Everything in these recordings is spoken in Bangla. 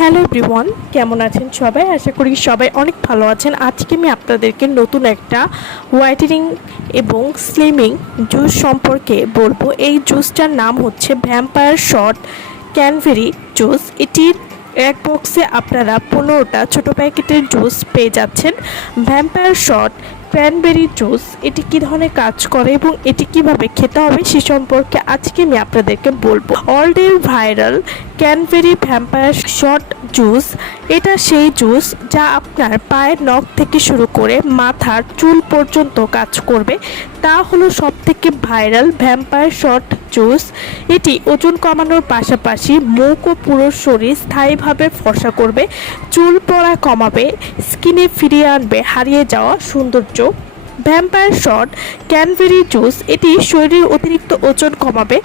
হ্যালো এভরিওয়ান, কেমন আছেন সবাই? আশা করি সবাই অনেক ভালো আছেন। আজকে আমি আপনাদেরকে নতুন একটা হোয়াইটেনিং এবং স্লিমিং জুস সম্পর্কে বলব। এই জুসটার নাম হচ্ছে ভ্যাম্পায়ার শট ক্যানভেরি জুস এটির এক বক্সে আপনারা পনেরোটা ছোট প্যাকেটের জুস পেয়ে যাচ্ছেন। ভ্যাম্পায়ার শর্ট ক্র্যানবেরি জুস এটি কী ধরনের কাজ করে এবং এটি কীভাবে খেতে হবে সে সম্পর্কে আজকে আমি আপনাদেরকে বলব। অলডের viral cranberry vampire short juice এটা সেই জুস যা আপনার পায়ের নখ থেকে শুরু করে মাথার চুল পর্যন্ত কাজ করবে। তা হলো সব থেকে ভাইরাল ভ্যাম্পায়ার শর্ট জুস। এটি ওজন কমানোর পাশাপাশি মুখ ও পুরো শরীর স্থায়ীভাবে ফর্সা করবে, চুল পড়া কমাবে, স্কিনে ফিরিয়ে আনবে, হারিয়ে যাওয়া সৌন্দর্য। ভ্যাম্পায়ার শট ক্যানভেরি জুস, এটি শরীরের অতিরিক্ত ওজন কমাবে,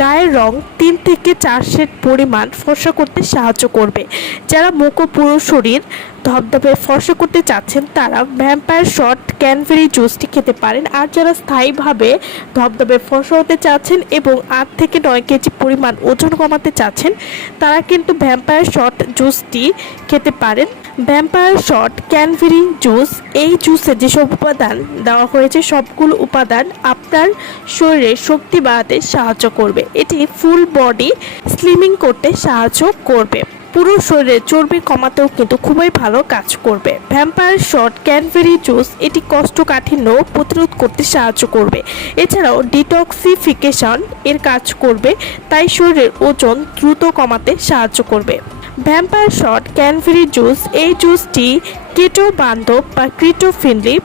গায়ের রং তিন থেকে চার শেড পরিমাণ ফর্সা করতে সাহায্য করবে, যারা মুখ ও পুরো শরীর ধবধবে ফর্সা করতে চাচ্ছেন তারা। ভ্যাম্পায়ার শট ক্যানভেরি জুসটি খেতে পারেন। আর যারা স্থায়ীভাবে ধবধবে ফর্সা হতে চাচ্ছেন এবং আট থেকে নয় কেজি পরিমাণ ওজন কমাতে চাচ্ছেন, তারা কিন্তু ভ্যাম্পায়ার শট জুসটি খেতে পারেন। ভ্যাম্পায়ার শট ক্যানভেরি জুস এই জুসে যেসব উপাদান দেওয়া হয়েছে, সবগুলো উপাদান আপনার শরীরে শক্তি বাড়াতে সাহায্য করবে। এটি ফুল বডি স্লিমিং করতে সাহায্য করবে। পুরো শরীরে চর্বি কমাতেও কিন্তু খুবই ভালো কাজ করবে। ভ্যাম্পায়ার শট ক্যানভেরি জুস এটি কোষ্ঠকাঠিন্য প্রতিরোধ করতে সাহায্য করবে। এছাড়াও ডিটক্সিফিকেশন এর কাজ করবে, তাই শরীরের ওজন দ্রুত কমাতে সাহায্য করবে। ভ্যাম্পায়ার শট ক্যানভেরি জুস এই জুসটি কেটো বান্ধব বা ক্রিটো ফ্রেন্ডলি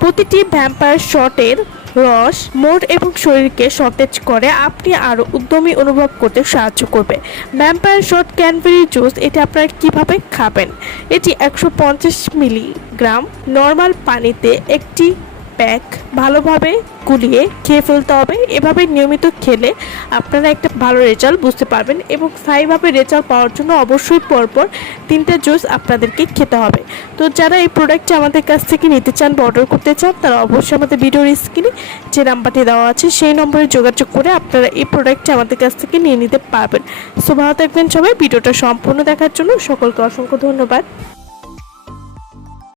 প্রতিটি ভ্যাম্পায়ার শটের রস, মোট এবং শরীরকে সতেজ করে, আপনি আরও উদ্যমী অনুভব করতে সাহায্য করবে। ভ্যাম্পায়ার শট ক্যানবেরি জুস এটি আপনারা কীভাবে খাবেন? এটি একশো পঞ্চাশ মিলিগ্রাম নর্মাল পানিতে একটি প্যাক ভালোভাবে গুলিয়ে খেয়ে ফেলতে হবে। এভাবে নিয়মিত খেলে আপনারা একটা ভালো রেজাল্ট বুঝতে পারবেন এবং স্থায়ীভাবে রেজাল্ট পাওয়ার জন্য অবশ্যই পরপর তিনটা জুস আপনাদেরকে খেতে হবে। তো যারা এই প্রোডাক্টটি আমাদের কাছ থেকে নিতে চান বা অর্ডার করতে চান, তারা অবশ্যই আমাদের ভিডিওর স্ক্রিনে যে নাম্বারটি দেওয়া আছে, সেই নম্বরে যোগাযোগ করে আপনারা এই প্রোডাক্টটি আমাদের কাছ থেকে নিয়ে নিতে পারবেন। সো ভালো থাকবেন সবাই, ভিডিওটা সম্পূর্ণ দেখার জন্য সকলকে অসংখ্য ধন্যবাদ।